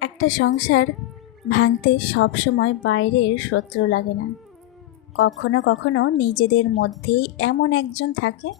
একটা সংসার ভাঙতে সবসময় বাইরের শত্রু লাগে না। কখনো কখনো নিজেদের মধ্যেই এমন একজন থাকে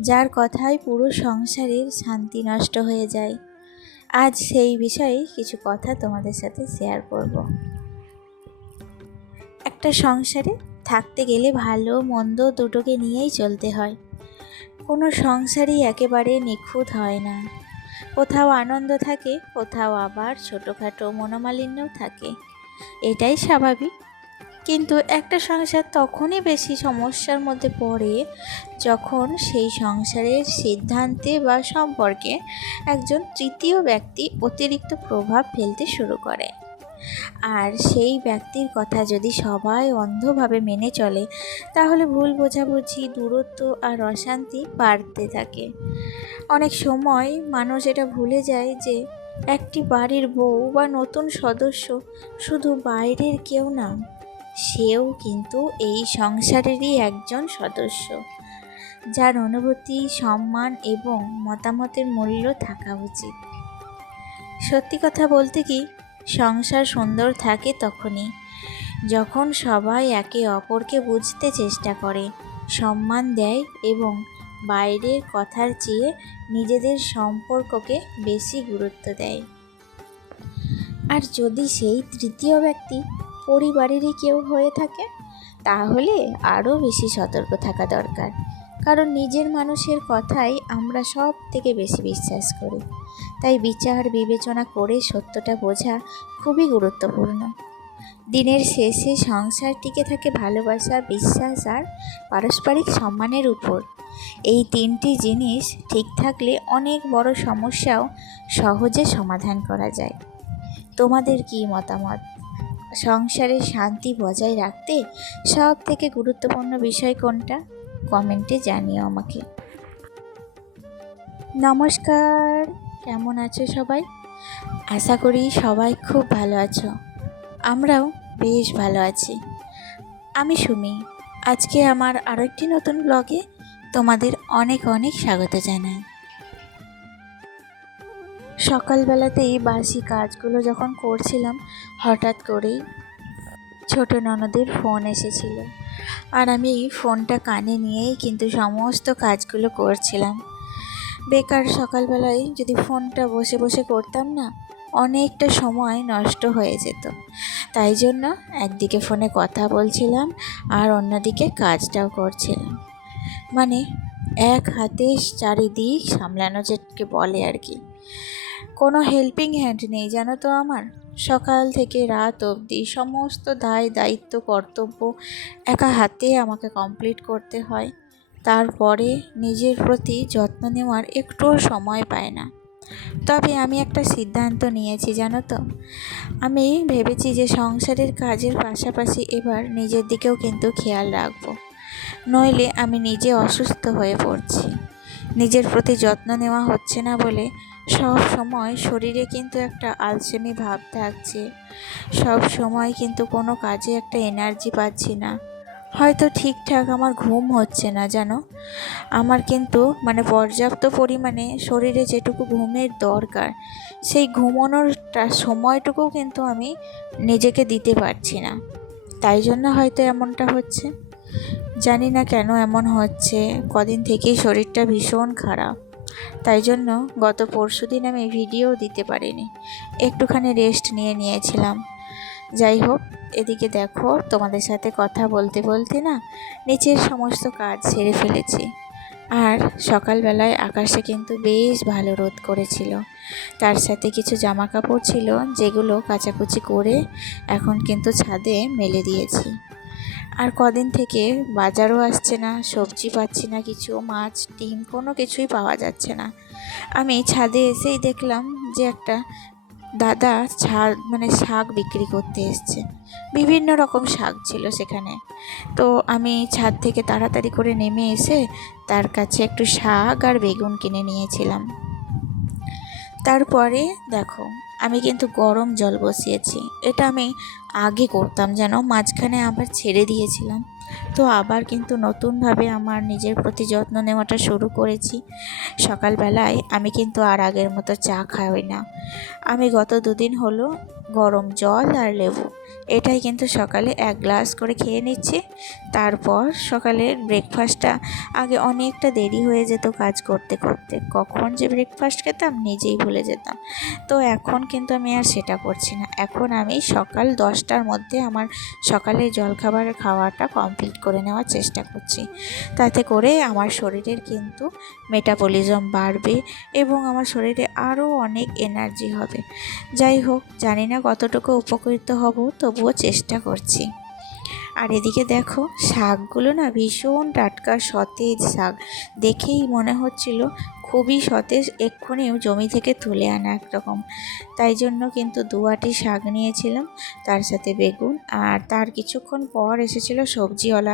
যার কথায় পুরো সংসারের শান্তি নষ্ট হয়ে যায়। আজ সেই বিষয়ে কিছু কথা তোমাদের সাথে শেয়ার করব। একটা সংসারে থাকতে গেলে ভালো মন্দ দুটোকে নিয়েই চলতে হয়। কোনো সংসারই একেবারে নিখুঁত হয় না। কোথাও আনন্দ থাকে, কোথাও আবার ছোটোখাটো মনোমালিন্যও থাকে। এটাই স্বাভাবিক। কিন্তু একটা সংসার তখনই বেশি সমস্যার মধ্যে পড়ে যখন সেই সংসারের সিদ্ধান্তে বা সম্পর্কে একজন তৃতীয় ব্যক্তি অতিরিক্ত প্রভাব ফেলতে শুরু করে। আর সেই ব্যক্তির কথা যদি সবাই অন্ধভাবে মেনে চলে, তাহলে ভুল বোঝাবুঝি, দূরত্ব আর অশান্তি বাড়তে থাকে। অনেক সময় মানুষ এটা ভুলে যায় যে একটি বাড়ির বউ বা নতুন সদস্য শুধু বাইরের কেউ না, সেও কিন্তু এই সংসারেরই একজন সদস্য, যার অনুভূতি, সম্মান এবং মতামতের মূল্য থাকা উচিত। সত্যি কথা বলতে কি, সংসার সুন্দর থাকে তখনই যখন সবাই একে অপরকে বুঝতে চেষ্টা করে, সম্মান দেয় এবং বাইরের কথার চেয়ে নিজেদের সম্পর্ককে বেশি গুরুত্ব দেয়। আর যদি সেই তৃতীয় ব্যক্তি পরিবারেরই কেউ হয়ে থাকে, তাহলে আরও বেশি সতর্ক থাকা দরকার। কারণ নিজের মানুষের কথাই আমরা সব থেকে বেশি বিশ্বাস করি। তাই বিচার বিবেচনা করে সত্যটা বোঝা খুবই গুরুত্বপূর্ণ। দিনের শেষে সংসার টিকে থাকে ভালোবাসা, বিশ্বাস আর পারস্পরিক সম্মানের উপর। এই তিনটি জিনিস ঠিক থাকলে অনেক বড় সমস্যাও সহজে সমাধান করা যায়। তোমাদের কি মতামত? সংসারের শান্তি বজায় রাখতে সব থেকে গুরুত্বপূর্ণ বিষয় কোনটা? কমেন্টে জানিও আমাকে। নমস্কার, কেমন আছো সবাই? আশা করি সবাই খুব ভালো আছো। আমরাও বেশ ভালো আছি। আমি সুমি। আজকে আমার আরও একটি নতুন ব্লগে তোমাদের অনেক অনেক স্বাগত জানাই। সকালবেলাতেই বাসি কাজগুলো যখন করছিলাম, হঠাৎ করেই ছোট ননদের ফোন এসেছিল। আর আমি ফোনটা কানে নিয়েই কিন্তু সমস্ত কাজগুলো করছিলাম। বেকার সকালবেলায় যদি ফোনটা বসে বসে করতাম না, অনেকটা সময় নষ্ট হয়ে যেত। তাই জন্য একদিকে ফোনে কথা বলছিলাম আর অন্যদিকে কাজটাও করছিলাম। মানে এক হাতে চারিদিক সামলানো যেটাকে বলে আর কি। কোনো হেল্পিং হ্যান্ড নেই জানো তো আমার। সকাল থেকে রাত অবধি সমস্ত দায় দায়িত্ব কর্তব্য একা হাতে আমাকে কমপ্লিট করতে হয়। তারপরে নিজের প্রতি যত্ন নেওয়ার একটুও সময় পায় না। তবে আমি একটা সিদ্ধান্ত নিয়েছি জানো তো। আমি ভেবেছি যে সংসারের কাজের পাশাপাশি এবার নিজের দিকেও কিন্তু খেয়াল রাখবো। নইলে আমি নিজে অসুস্থ হয়ে পড়ছি। নিজের প্রতি যত্ন নেওয়া হচ্ছে না বলে সব সময় শরীরে কিন্তু একটা আলসেমি ভাব থাকছে। সব সময় কিন্তু কোনো কাজে একটা এনার্জি পাচ্ছি না। হয়তো ঠিকঠাক আমার ঘুম হচ্ছে না জানো। আমার কিন্তু পর্যাপ্ত পরিমাণে শরীরে যেটুকু ঘুমের দরকার, সেই ঘুমানোরটা সময়টুকুও কিন্তু আমি নিজেকে দিতে পারছি না। তাই জন্য হয়তো এমনটা হচ্ছে। জানি না কেন এমন হচ্ছে। কদিন থেকেই শরীরটা ভীষণ খারাপ। তাই জন্য গত পরশুদিন আমি ভিডিও দিতে পারিনি, একটুখানি রেস্ট নিয়েছিলাম। যাই হোক, এদিকে দেখো তোমাদের সাথে কথা বলতে বলতে না নিচের সমস্ত কাজ সেরে ফেলেছি। আর সকালবেলায় আকাশে কিন্তু বেশ ভালো রোদ করেছিল। তার সাথে কিছু জামা কাপড় ছিল যেগুলো কাচাকুচি করে এখন কিন্তু ছাদে মেলে দিয়েছি। আর কদিন থেকে বাজারও আসছে না, সবজি পাচ্ছি না, কিছু মাছ ডিম কোনো কিছুই পাওয়া যাচ্ছে না। আমি ছাদে এসেই দেখলাম যে একটা দাদা শাক বিক্রি করতে এসছে। বিভিন্ন রকম শাক ছিল সেখানে। তো আমি ছাদ থেকে তাড়াতাড়ি করে নেমে এসে তার কাছে একটু শাক আর বেগুন কিনে নিয়েছিলাম। তারপরে দেখো, আমি কিন্তু গরম জল বসিয়েছি। এটা আমি আগে করতাম যেন, মাঝখানে আবার ছেড়ে দিয়েছিলাম। তো আবার কিন্তু নতুনভাবে আমার নিজের প্রতি যত্ন নেওয়াটা শুরু করেছি। সকালবেলায় আমি কিন্তু আর আগের মতো চা খাই না। আমি গত দুদিন হলো গরম জল আর লেবু এটাই কিন্তু সকালে 1 গ্লাস করে খেয়ে নিচ্ছি। তারপর সকালের ব্রেকফাস্টটা আগে অনেকটা দেরি হয়ে যেত কাজ করতে করতে, কখন যে ব্রেকফাস্ট খেতাম নিজেই ভুলে যেতাম। তো এখন কিন্তু আমি আর সেটা করছি না। এখন আমি সকাল 10টার মধ্যে আমার সকালের জলখাবার খাওয়াটা কমপ্লিট করে নেওয়ার চেষ্টা করছি। তাতে করে আমার শরীরের কিন্তু মেটাবলিজম বাড়বে এবং আমার শরীরে আরও অনেক এনার্জি হবে। যাই হোক, জানি না কতটুকু উপকৃত হব, তবুও চেষ্টা করছি। আর এদিকে দেখো, শাকগুলো না ভীষণ টাটকা সতেজ শাক, দেখেই মনে হচ্ছিল খুবই সতেজ, এক্ষুনি জমি থেকে তুলে আনা একরকম। তাই জন্য কিন্তু 2 আঁটি শাক নিয়েছিলাম, তার সাথে বেগুন। আর তার কিছুক্ষণ পর এসেছিল সবজিওয়ালা।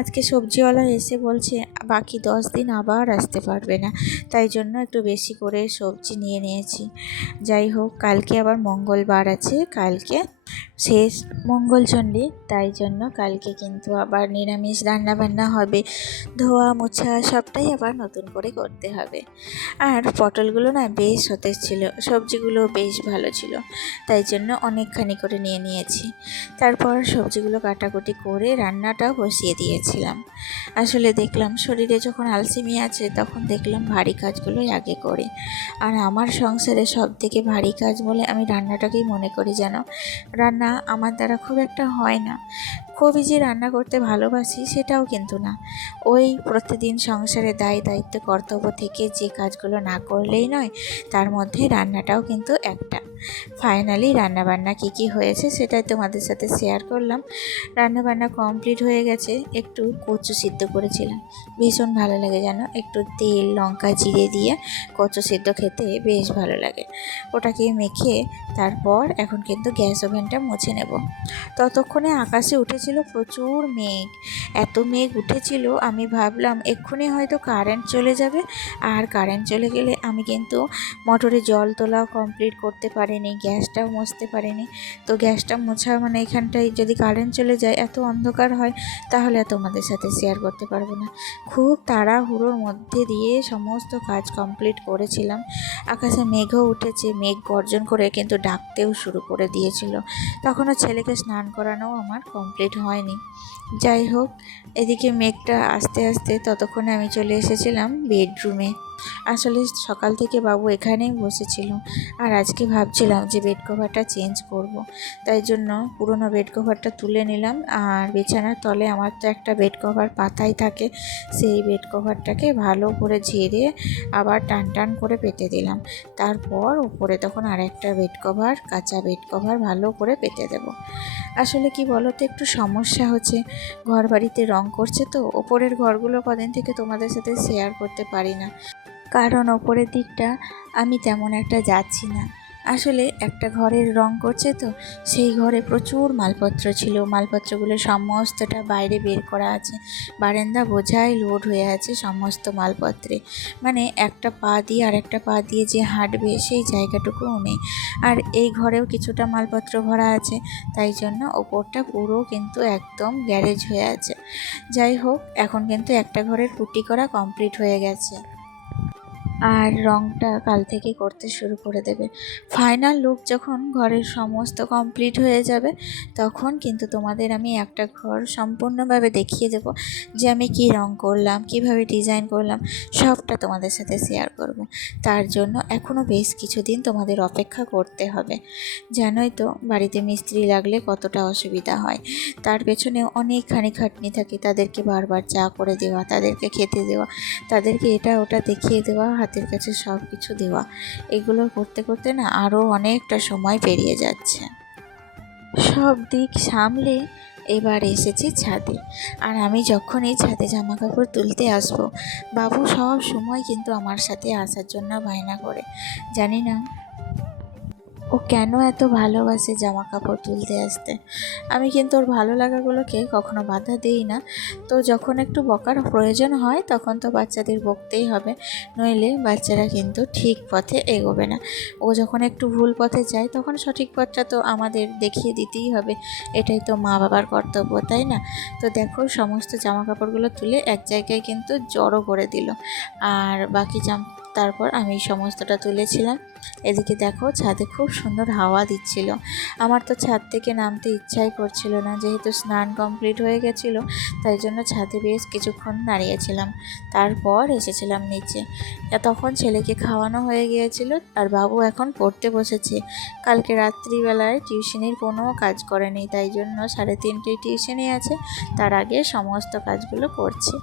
আজকে সবজিওয়ালা এসে বলছে বাকি 10 দিন আবার আসতে পারবে না, তাই জন্য একটু বেশি করে সবজি নিয়ে নিয়েছি। যাই হোক, কালকে আবার মঙ্গলবার আছে, কালকে শেষ মঙ্গলচণ্ডী, তাই জন্য কালকে কিন্তু আবার নিরামিষ রান্নাবান্না হবে। ধোয়া মোছা সবটাই আবার নতুন করে করতে হবে। আর পটলগুলো না বেশ সতেজ ছিল, সবজিগুলো বেশ ভালো ছিল, তাই জন্য অনেকখানি করে নিয়ে নিয়েছি। তারপর সবজিগুলো কাটাকুটি করে রান্নাটাও বসিয়ে দিয়েছিলাম। আসলে দেখলাম শরীরে যখন আলসেমি আছে তখন দেখলাম ভারী কাজগুলোই আগে করি। আর আমার সংসারে সবথেকে ভারী কাজ বলে আমি রান্নাটাকেই মনে করি। যেন রান্না আমার দ্বারা খুব একটা হয় না, খুবই যে রান্না করতে ভালোবাসি সেটাও কিন্তু না। ওই প্রতিদিন সংসারে দায়িত্ব কর্তব্য থেকে যে কাজগুলো না করলেই নয়, তার মধ্যে রান্নাটাও কিন্তু একটা। ফাইনালি রান্নাবান্না কী হয়েছে সেটাই তোমাদের সাথে শেয়ার করলাম। রান্নাবান্না কমপ্লিট হয়ে গেছে। একটু কচু সিদ্ধ করেছিলাম, ভীষণ ভালো লাগে যেন, একটু তেল লঙ্কা জিরে দিয়ে কচু সিদ্ধ খেতে বেশ ভালো লাগে। ওটাকে মেখে তারপর এখন কিন্তু গ্যাস ওভেনটা মুছে নেব। ততক্ষণে আকাশে উঠেছিল প্রচুর মেঘ, এত মেঘ উঠেছিল আমি ভাবলাম এক্ষুনি হয়তো কারেন্ট চলে যাবে। আর কারেন্ট চলে গেলে আমি কিন্তু মোটরে জল তোলাও কমপ্লিট করতে পারিনি, গ্যাসটাও মুছতে পারিনি। তো গ্যাসটা মোছা মানে এখানটায় যদি কারেন্ট চলে যায়, এত অন্ধকার হয়, তাহলে আর তোমাদের সাথে শেয়ার করতে পারবো না। খুব তাড়াহুড়োর মধ্যে দিয়ে সমস্ত কাজ কমপ্লিট করেছিলাম। আকাশে মেঘও উঠেছে, মেঘ গর্জন করে কিন্তু ডাকতেও শুরু করে দিয়েছিল। তখনও ছেলেকে স্নান করানো আমার কমপ্লিট হয়নি। যাই হোক, এদিকে মেঘটা আস্তে আস্তে ততক্ষণে আমি চলে এসেছিলাম বেডরুমে। আসলে সকাল থেকে বাবু এখানেই বসেছিল, আর আজকে ভাবছিলাম যে বেড কভারটা চেঞ্জ করব। তাই জন্য পুরনো বেড কভারটা তুলে নিলাম। আর বিছানার তলে আমার তো একটা বেড কভার পাতাই থাকে, সেই বেড কভারটাকে ভালো করে ঝেড়ে আবার টান টান করে পেতে দিলাম। তারপর উপরে তখন আরেকটা বেড কভার, কাঁচা বেড কভার ভালো করে পেতে দেব। আসলে কি বলো তো, একটু সমস্যা হচ্ছে, ঘর বাড়িতে রং করছে তো, ওপরের ঘরগুলো কদিন থেকে তোমাদের সাথে শেয়ার করতে পারি না, কারণ ওপরের দিকটা আমি তেমন একটা যাচ্ছি না। আসলে একটা ঘরের রং করছে তো, সেই ঘরে প্রচুর মালপত্র ছিল, মালপত্রগুলো সমস্তটা বাইরে বের করা আছে। বারান্দা বোঝাই লোড হয়ে আছে সমস্ত মালপত্রে, মানে একটা পা দিয়ে আর একটা পা দিয়ে যে হাঁটবে সেই জায়গাটুকুও নেই। আর এই ঘরেও কিছুটা মালপত্র ভরা আছে, তাই জন্য ওপরটা পুরো কিন্তু একদম গ্যারেজ হয়ে আছে। যাই হোক, এখন কিন্তু একটা ঘরের পুটি করা কমপ্লিট হয়ে গেছে, আর রঙটা কাল থেকে করতে শুরু করে দেবে। ফাইনাল লুক যখন ঘরের সমস্ত কমপ্লিট হয়ে যাবে, তখন কিন্তু তোমাদের আমি একটা ঘর সম্পূর্ণভাবে দেখিয়ে দেব যে আমি কি রং করলাম, কিভাবে ডিজাইন করলাম, সবটা তোমাদের সাথে শেয়ার করব। তার জন্য এখনও বেশ কিছুদিন তোমাদের অপেক্ষা করতে হবে। জানোই তো বাড়িতে মিস্ত্রি লাগলে কতটা অসুবিধা হয়, তার পেছনেও অনেকখানি খাটনি থাকে। তাদেরকে বারবার চা করে দেওয়া, তাদেরকে খেতে দেওয়া, তাদেরকে এটা ওটা দেখিয়ে দেওয়া, হাতের কাছে সব কিছু দেওয়া, এগুলো করতে করতে না আরও অনেকটা সময় পেরিয়ে যাচ্ছে। সব দিক সামলে এবার এসেছি ছাদে। আর আমি যখনই ছাদে জামা কাপড় তুলতে আসবো, বাবু সব সময় কিন্তু আমার সাথে আসার জন্য বায়না করে। জানি না ও কেন এত ভালোবাসে জামা কাপড় তুলতে আসতে। আমি কিন্তু ওর ভালো লাগাগুলোকে কখনো বাধা দিই না। তো যখন একটু বকার প্রয়োজন হয় তখন তো বাচ্চাদের বকতেই হবে, নইলে বাচ্চারা কিন্তু ঠিক পথে এগোবে না। ও যখন একটু ভুল পথে যায় তখন সঠিক পথটা তো আমাদের দেখিয়ে দিতেই হবে, এটাই তো মা বাবার কর্তব্য, তাই না? তো দেখো সমস্ত জামা কাপড়গুলো তুলে এক জায়গায় কিন্তু জড়ো করে দিল, আর বাকি তারপর আমি সমস্তটা তুলেছিলাম। এদিকে দেখো ছাদে খুব সুন্দর হাওয়া দিচ্ছিল। আমার তো ছাদ থেকে নামতে ইচ্ছাই করছিল না, যেহেতু স্নান কমপ্লিট হয়ে গেছিলো, তাই জন্য ছাদে বেশ কিছুক্ষণ দাঁড়িয়েছিলাম। তারপর এসেছিলাম নিচে। তখন ছেলেকে খাওয়ানো হয়ে গিয়েছিল, আর বাবু এখন পড়তে বসেছে। কালকে রাত্রিবেলায় টিউশনির কোনো কাজ করেনি, তাই জন্য 3:30 টিউশনি আছে, তার আগে সমস্ত কাজগুলো করছে।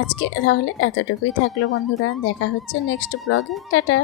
আজকে তাহলে এতটুকুই থাকলো বন্ধুরা, দেখা হচ্ছে নেক্সট ব্লগে। টাটা।